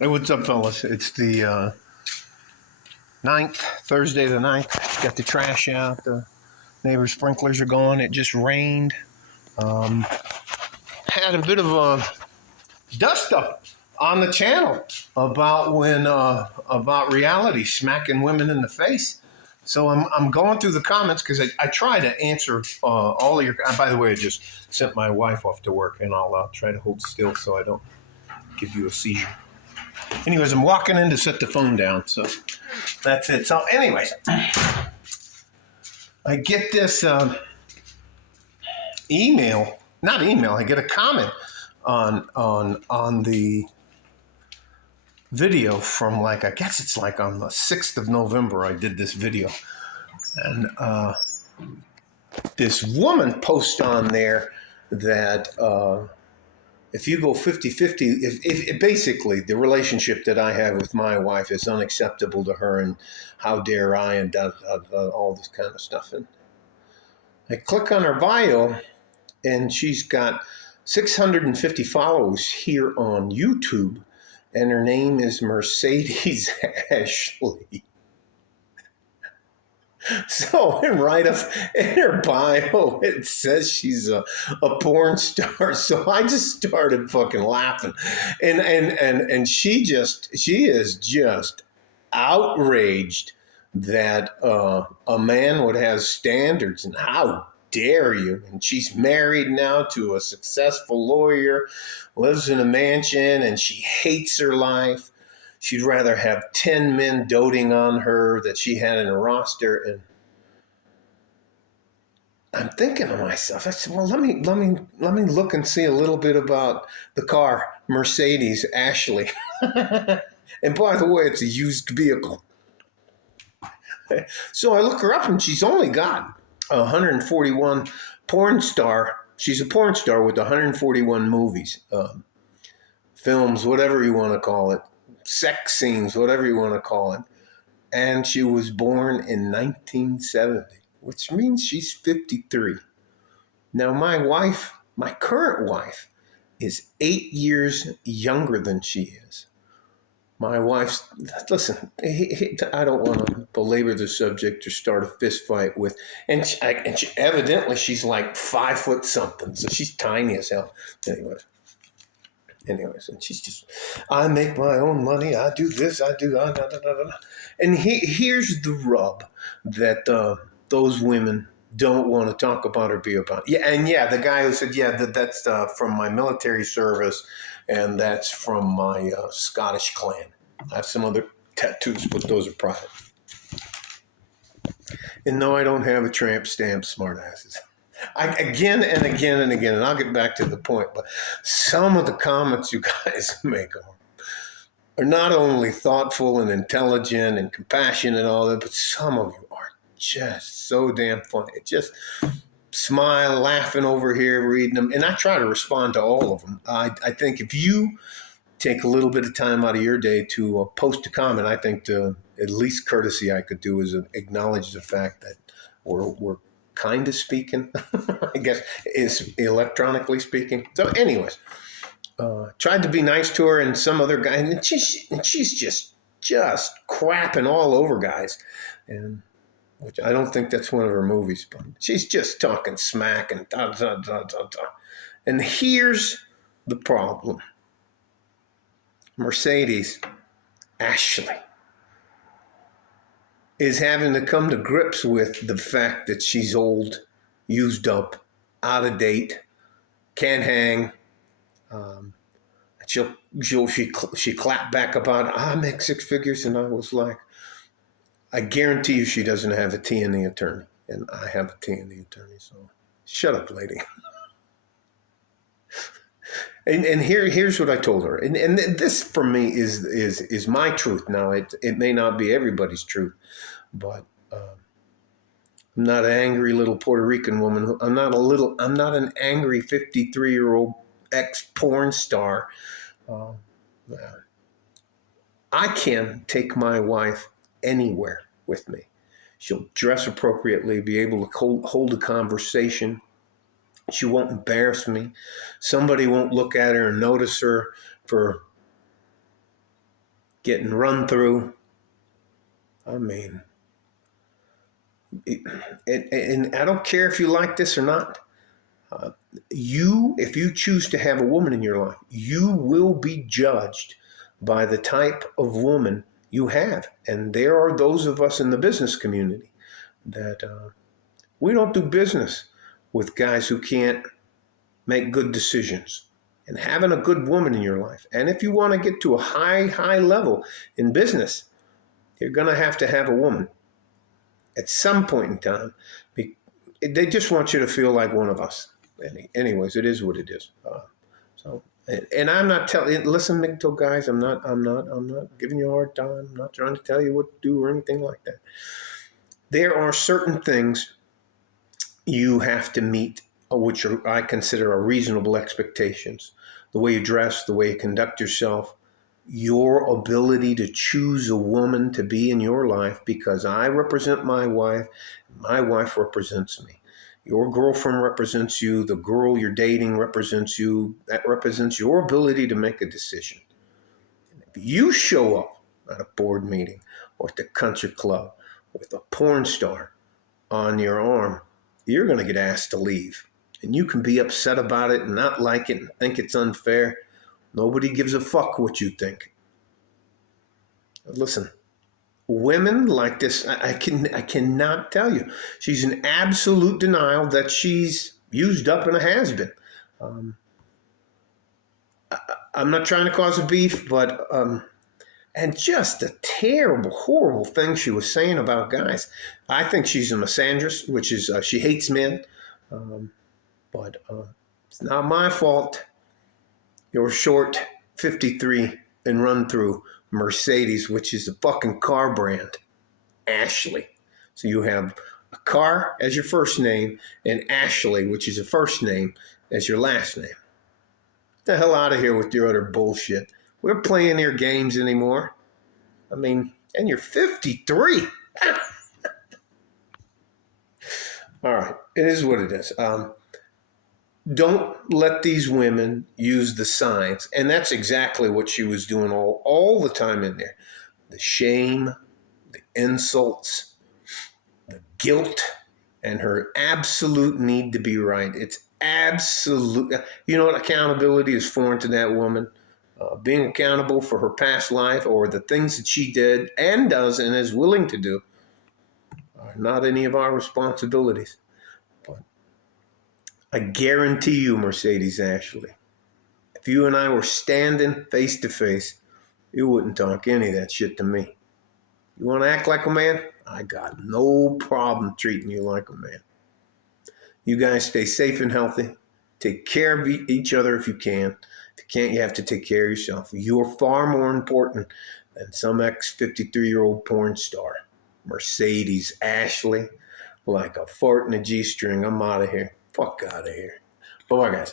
Hey, what's up, fellas? It's the 9th, Thursday the 9th. Got the trash out. The neighbor sprinklers are going. It just rained. Um, had a bit of a dust up on the channel about reality smacking women in the face. So I'm going through the comments because I try to answer all of your. By the way, I just sent my wife off to work, and I'll try to hold still so I don't give you a seizure. Anyways, I'm walking in to set the phone down, so that's it. So, anyways, I get this email, not email. I get a comment on the video from I guess it's on the 6th of November. I did this video, and this woman posts on there that if you go 50-50, if basically the relationship that I have with my wife is unacceptable to her, and how dare I, and all this kind of stuff. And I click on her bio, and she's got 650 followers here on YouTube, and her name is Mercedes Ashley. So, and right up in her bio, it says she's a porn star. So I just started fucking laughing, and she is just outraged that a man would have standards, and how dare you? And she's married now to a successful lawyer, lives in a mansion, and she hates her life. She'd rather have 10 men doting on her that she had in a roster. And I'm thinking to myself, I said, well, let me look and see a little bit about the car, Mercedes Ashley. And by the way, it's a used vehicle. So I look her up, and she's only got 141 porn star. She's a porn star with 141 movies, films, whatever you want to call it. Sex scenes, whatever you want to call it. And she was born in 1970, which means she's 53. Now, my wife, my current wife, is 8 years younger than she is. My wife's, listen, I don't want to belabor the subject or start a fist fight with, and she, evidently she's like 5 foot something, so she's tiny as hell. Anyways, and she's just, I make my own money. I do this. I do that. Da, da, da, da. And here's the rub that those women don't want to talk about or be about. Yeah, and yeah, the guy who said, yeah, that's from my military service, and that's from my Scottish clan. I have some other tattoos, but those are private. And no, I don't have a tramp stamp, smartasses. Again and again and again, and I'll get back to the point, but some of the comments you guys make are not only thoughtful and intelligent and compassionate and all that, but some of you are just so damn funny. It just smile, laughing over here, reading them, and I try to respond to all of them. I think if you take a little bit of time out of your day to post a comment, I think the at least courtesy I could do is acknowledge the fact that we're kind of speaking, I guess, is electronically speaking. So anyways, tried to be nice to her, and some other guy, and she's just crapping all over guys, and which I don't think that's one of her movies, but she's just talking smack and da da da da da. And here's the problem. Mercedes Ashley is having to come to grips with the fact that she's old, used up, out of date, can't hang. She clapped back about, I make six figures, and I was like, I guarantee you she doesn't have a T in the attorney, and I have a T in the attorney, so shut up, lady. And here's what I told her, and this for me is my truth. Now it may not be everybody's truth, but I'm not an angry little Puerto Rican woman. I'm not an angry 53-year-old ex-porn star. I can take my wife anywhere with me. She'll dress appropriately, be able to hold a conversation. She won't embarrass me. Somebody won't look at her and notice her for getting run through. I mean, and I don't care if you like this or not. If you choose to have a woman in your life, you will be judged by the type of woman you have. And there are those of us in the business community that we don't do business with guys who can't make good decisions. And having a good woman in your life, and if you want to get to a high level in business, you're going to have a woman at some point in time. They just want you to feel like one of us. Anyways, it is what it is. And I'm not telling. Listen, MGTOW guys, I'm not giving you a hard time. I'm not trying to tell you what to do or anything like that. There are certain things you have to meet, which I consider are reasonable expectations. The way you dress, the way you conduct yourself, your ability to choose a woman to be in your life, because I represent my wife represents me. Your girlfriend represents you, the girl you're dating represents you. That represents your ability to make a decision. If you show up at a board meeting or at the country club with a porn star on your arm, you're going to get asked to leave. And you can be upset about it and not like it and think it's unfair. Nobody gives a fuck what you think. Listen, women like this, I cannot tell you. She's in absolute denial that she's used up and a has-been. I'm not trying to cause a beef, but and just the terrible, horrible thing she was saying about guys. I think she's a misandrist, which is she hates men. But it's not my fault. Your short 53 and run through Mercedes, which is a fucking car brand, Ashley. So you have a car as your first name and Ashley, which is a first name, as your last name. Get the hell out of here with your other bullshit. We're playing your games anymore. I mean, and you're 53. All right, it is what it is. Don't let these women use the signs. And that's exactly what she was doing all the time in there. The shame, the insults, the guilt, and her absolute need to be right. It's absolute. You know what accountability is foreign to that woman? Being accountable for her past life or the things that she did and does and is willing to do are not any of our responsibilities. I guarantee you, Mercedes Ashley, if you and I were standing face to face, you wouldn't talk any of that shit to me. You want to act like a man? I got no problem treating you like a man. You guys stay safe and healthy. Take care of each other if you can. If you can't, you have to take care of yourself. You're far more important than some ex-53-year-old porn star. Mercedes Ashley, like a fart in a G-string. I'm out of here. Fuck out of here. Bye-bye, guys.